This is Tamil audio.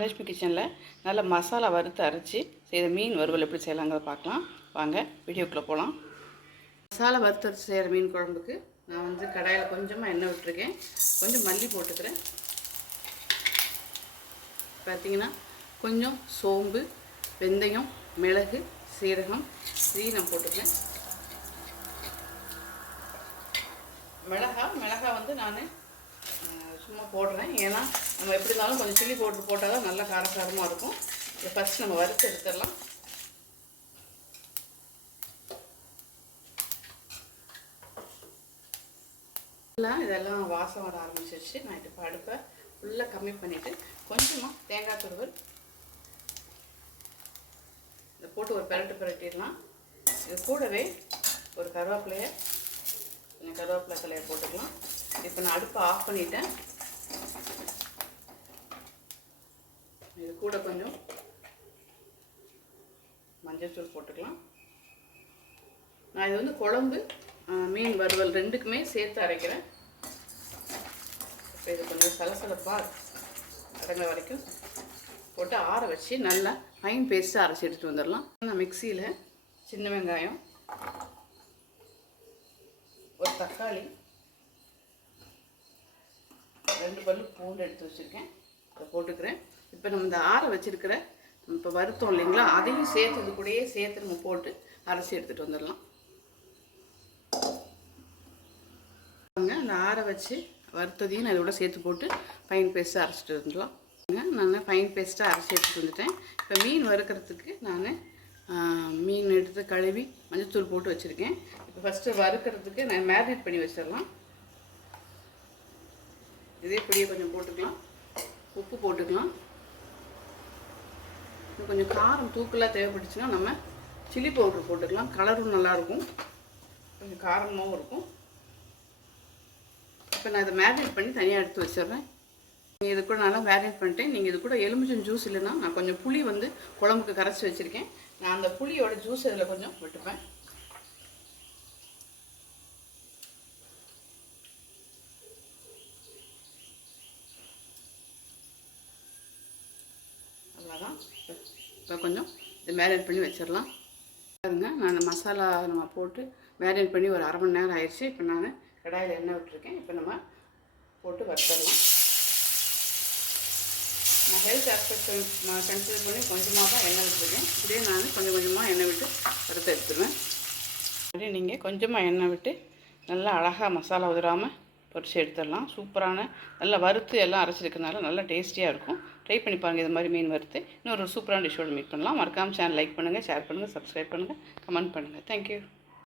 லட்சுமி கிச்சனில் நல்ல மசாலா வறுத்து அரைச்சி செய்த மீன் வறுவல் எப்படி செய்யலாங்கிறத பார்க்கலாம். வாங்க வீடியோக்குள்ளே போகலாம் மசாலா வறுத்து அரைச்சி செய்கிற மீன் குழம்புக்கு நான் வந்து கடாயில் கொஞ்சமாக எண்ணெய் விட்டுருக்கேன். கொஞ்சம் மல்லி போட்டுக்கிறேன். பார்த்தீங்கன்னா கொஞ்சம் சோம்பு வெந்தயம் மிளகு சீரகம் சீரகம் போட்டுக்கிறேன். மிளகா மிளகா வந்து நான் சும்மா போடுறேன். ஏன்னா நம்ம எப்படி இருந்தாலும் கொஞ்சம் சில்லி போட்டு போட்டால் தான் நல்லா காரசாரமாக இருக்கும். இதை ஃபஸ்ட் நம்ம வறுத்து எடுத்துடலாம். எல்லாம் இதெல்லாம் வாசம் வர ஆரம்பிச்சிருச்சு. நான் இப்போ அடுப்பை ஃபுல்லாக கம்மி பண்ணிவிட்டு கொஞ்சமாக தேங்காய் துருவல் இதை போட்டு ஒரு பெரட்டு பெரட்டிடலாம். இது கூடவே ஒரு கருவேப்பிலையை கொஞ்சம் கருவேப்பிலை தலையை போட்டுக்கலாம். இப்போ நான் அடுப்பை ஆஃப் பண்ணிவிட்டேன் இது கூட கொஞ்சம் மஞ்சள்தூள் போட்டுக்கலாம். நான் இது வந்து குழம்பு மீன் வறுவல் ரெண்டுக்குமே சேர்த்து அரைக்கிறேன். இப்போ இது கொஞ்சம் சலசலப்பாக அடங்குற வரைக்கும் போட்டு ஆற வச்சு நல்லா ஃபைன் பேஸ்ட்டாக அரைச்சி எடுத்துகிட்டு வந்துடலாம். நான் மிக்சியில் சின்ன வெங்காயம் ஒரு தக்காளி ரெண்டு பல்லு பூண்டு எடுத்து வச்சுருக்கேன். அதை போட்டுக்கிறேன். இப்போ நம்ம இந்த ஆற வச்சுருக்கிற இப்போ வருத்தம் இல்லைங்களா அதையும் சேர்த்து இது கூடயே சேர்த்து நம்ம போட்டு அரைச்சி எடுத்துகிட்டு வந்துடலாம். அந்த ஆற வச்சு வறுத்ததையும் நான் இதோட சேர்த்து போட்டு ஃபைன் பேஸ்ட்டாக அரைச்சிட்டு வந்துடலாம். நான் ஃபைன் பேஸ்ட்டாக அரைச்சி எடுத்துகிட்டு வந்துட்டேன். இப்போ மீன் வறுக்கிறதுக்கு நான் மீன் எடுத்து கழுவி மஞ்சத்தூள் போட்டு வச்சுருக்கேன். இப்போ ஃபஸ்ட்டு வறுக்கிறதுக்கு நான் மேரினேட் பண்ணி வச்சிடலாம். இதே பொடியை கொஞ்சம் போட்டுக்கலாம். உப்பு போட்டுக்கலாம். கொஞ்சம் காரம் தூக்கலாக தேவைப்பட்டுச்சுன்னா நம்ம சில்லி பவுட்ரு போட்டுக்கலாம். கலரும் நல்லாயிருக்கும் கொஞ்சம் காரமாகவும் இருக்கும். இப்போ நான் இதை மேரினேட் பண்ணி தனியாக எடுத்து வச்சிடுறேன். நீங்கள் இது கூட நல்லா மேரினேட் பண்ணிட்டேன் நீங்கள் இது கூட எலுமிச்சம் ஜூஸ் இல்லைன்னா நான் கொஞ்சம் புளி வந்து குழம்புக்கு கரைச்சி வச்சுருக்கேன். நான் அந்த புளியோட ஜூஸ் இதில் கொஞ்சம் விட்டுப்பேன். அவ்வளோதான் இப்போ கொஞ்சம் இது மேரினேட் பண்ணி வச்சிடலாம். பாருங்க நான் மசாலா நம்ம போட்டு மேரினேட் பண்ணி ஒரு அரை மணி நேரம் ஆயிடுச்சு. இப்போ நான் கடாயில் எண்ணெய் விட்டுருக்கேன். இப்போ நம்ம போட்டு வறுத்தரலாம் நான் ஹெல்த் ஆஸ்பெக்ட் நான் கன்சிடர் பண்ணி கொஞ்சமாக தான் எண்ணெய் விட்டுருக்கேன். இப்படியே நான் கொஞ்சம் கொஞ்சமாக எண்ணெய் விட்டு வறுத்து எடுத்துருவேன். அப்படியே நீங்கள் கொஞ்சமாக எண்ணெய் விட்டு நல்லா அழகாக மசாலா உதிராமல் பொரிச்சு எடுத்துடலாம். சூப்பரான நல்லா வறுத்து எல்லாம் அரைச்சிருக்கனால நல்லா டேஸ்டியாக இருக்கும். ட்ரை பண்ணி பாருங்கள் இது மாதிரி மீன் வறுத்து. இன்னொரு சூப்பரான டிஷ்ஷோடு மீட் பண்ணலாம். மறக்காமல் சேனல் லைக் பண்ணுங்கள் ஷேர் பண்ணுங்கள் சப்ஸ்கிரைப் பண்ணுங்கள் கமெண்ட் பண்ணுங்கள் தேங்க்யூ